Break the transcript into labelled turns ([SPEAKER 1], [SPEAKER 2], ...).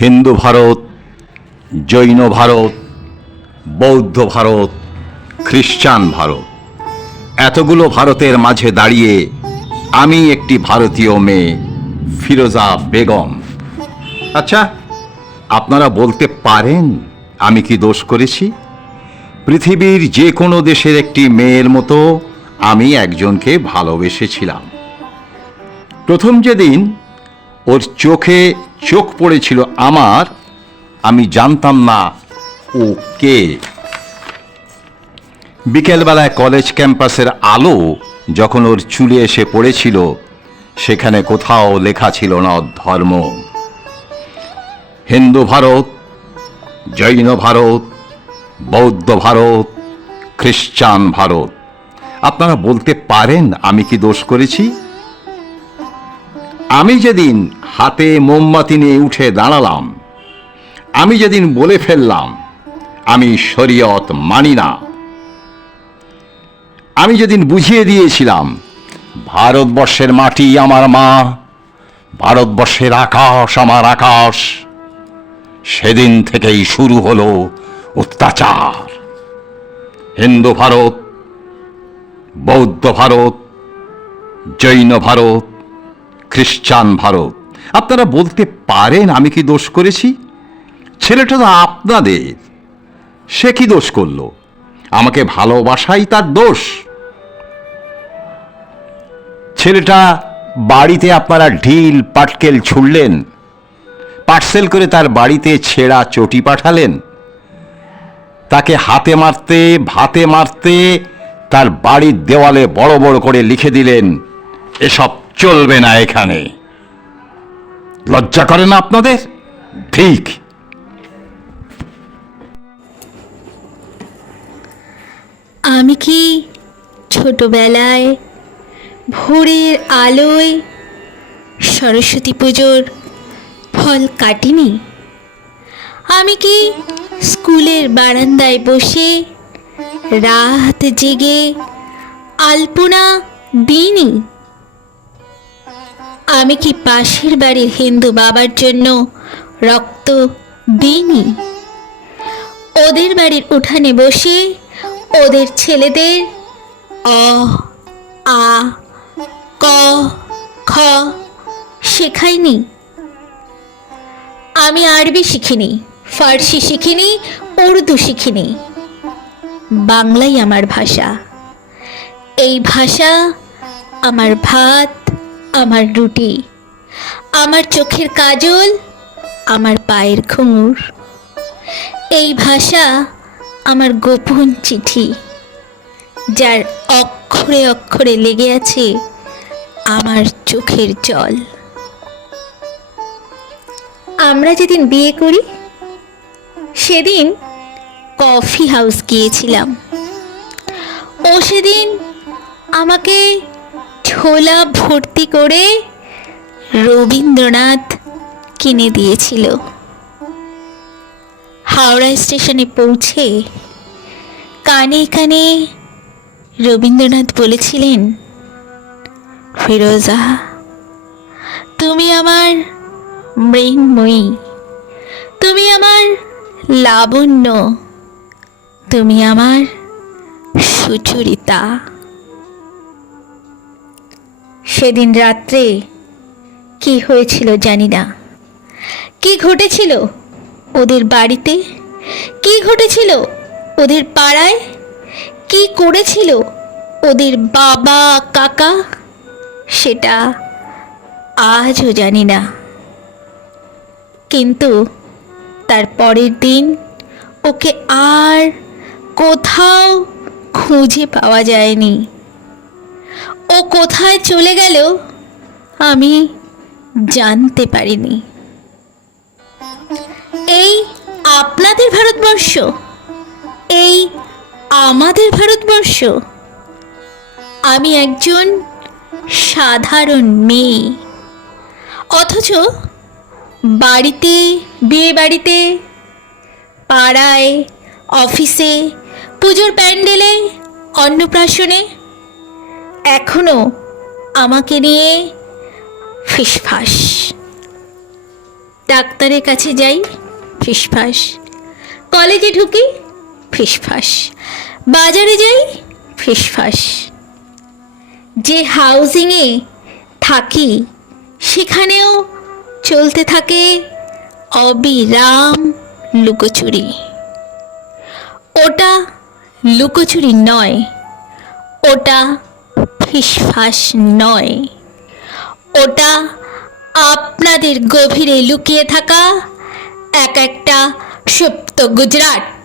[SPEAKER 1] হিন্দু ভারত, জৈন ভারত, বৌদ্ধ ভারত খ্রিস্টান ভারত। এতগুলো ভারতের মাঝে দাঁড়িয়ে আমি একটি ভারতীয় মেয়ে, ফিরোজা বেগম। আচ্ছা আপনারা বলতে পারেন আমি কি দোষ করেছি? পৃথিবীর যে কোনো দেশের একটি মেয়ের মতো আমি একজনকে ভালোবেসেছিলাম। প্রথম যেদিন ওর চোখে চোখ পড়েছিল আমার, আমি জানতাম না ও কে। বিকেলবেলায় কলেজ ক্যাম্পাসের আলো যখন ওর চুলে এসে পড়েছিল, সেখানে কোথাও লেখা ছিল না ধর্ম। হিন্দু ভারত, জৈন ভারত, বৌদ্ধ ভারত খ্রিস্টান ভারত। আপনারা বলতে পারেন আমি কি দোষ করেছি? আমি যেদিন হাতে মোমবাতি নিয়ে উঠে দাঁড়ালাম, আমি যেদিন বলে ফেললাম, আমি শরীয়ত মানি না। আমি যেদিন বুঝিয়ে দিয়েছিলাম, ভারতবর্ষের মাটি আমার মা, ভারতবর্ষের আকাশ আমার আকাশ, সেদিন থেকেই শুরু হলো অত্যাচার। হিন্দু ভারত, বৌদ্ধ ভারত, জৈন ভারত খ্রিস্টান ভারত। আপনারা বলতে পারেন আমি কি দোষ করেছি? ছেলেটা তো আপনাদের। সে কি দোষ করল? আমাকে ভালোবাসাই তার দোষ। ছেলেটা বাড়িতে আপনারা ঢিল, পাটকেল ছুড়লেন। পার্সেল করে তার বাড়িতে ছেঁড়া চটি পাঠালেন। তাকে হাতে মারতে, ভাতে মারতে তার বাড়ির দেওয়ালে বড় বড় করে লিখে দিলেন, এসব চলবে না এখানে। লজ্জা করে না আপনাদের? ঠিক।
[SPEAKER 2] আমি কি ছোটবেলায় ভোরের আলোয় সরস্বতী পুজোর ফল কাটিনি? আমি কি স্কুলের বারান্দায় বসে রাত জেগে আলপনা দিইনি? আমি কি পাশের বাড়ির হিন্দু বাবার জন্য রক্ত দিইনি? ওদের বাড়ির উঠানে বসে ওদের ছেলেদের অ, আ, ক, খ শেখাইনি। আমি আরবি শিখিনি, ফার্সি শিখিনি, উর্দু শিখিনি। বাংলাই আমার ভাষা। এই ভাষা আমার ভাত আমার রুটি, আমার চোখের কাজল, আমার পায়ের ঘুঙুর। এই ভাষা আমার গোপন চিঠি, যার অক্ষরে অক্ষরে লেগে আছে আমার চোখের জল। আমরা যেদিন বিয়ে করি, সেদিন কফি হাউস গিয়েছিলাম। ও সেদিন আমাকে ছোলা ভর্তি করে রবীন্দ্রনাথ কিনে দিয়েছিল। হাওড়া স্টেশনে পৌঁছে কানে কানে রবীন্দ্রনাথ বলেছিলেন, ফিরোজা, তুমি আমার মৃন্ময়ী, তুমি আমার লাবণ্য, তুমি আমার সুচরিতা। সেদিন রাত্রে কি হয়েছিল জানি না। কি ঘটেছিল ওদের বাড়িতে? কি ঘটেছিল ওদের পাড়ায়? কি করেছিল ওদের বাবা, কাকা? সেটা আজও জানি না। কিন্তু তার পরের দিন ওকে আর কোথাও খুঁজে পাওয়া যায়নি। ও কোথায় চলে গেল, আমি জানতে পারিনি। এই আপনাদের ভারতবর্ষ, এই আমাদের ভারতবর্ষ, আমি একজন সাধারণ মেয়ে। অথচ বাড়িতে বিয়ে বাড়িতে পাড়ায়, অফিসে, পুজোর প্যান্ডেলে, অন্নপ্রাশনে এখনও আমাকে নিয়ে ফিসফাস ডাক্তারের কাছে যাই ফিসফাস কলেজে ঢুকি ফিসফাস বাজারে যাই ফিসফাস যে হাউজিংয়ে থাকি, সেখানেও চলতে থাকে অবিরাম লুকোচুরি। ওটা লুকোচুরি নয়, ওটা ফিসফাস নয়। ওটা আপনাদের গভীরে লুকিয়ে থাকা এক একটা সুপ্ত গুজরাট।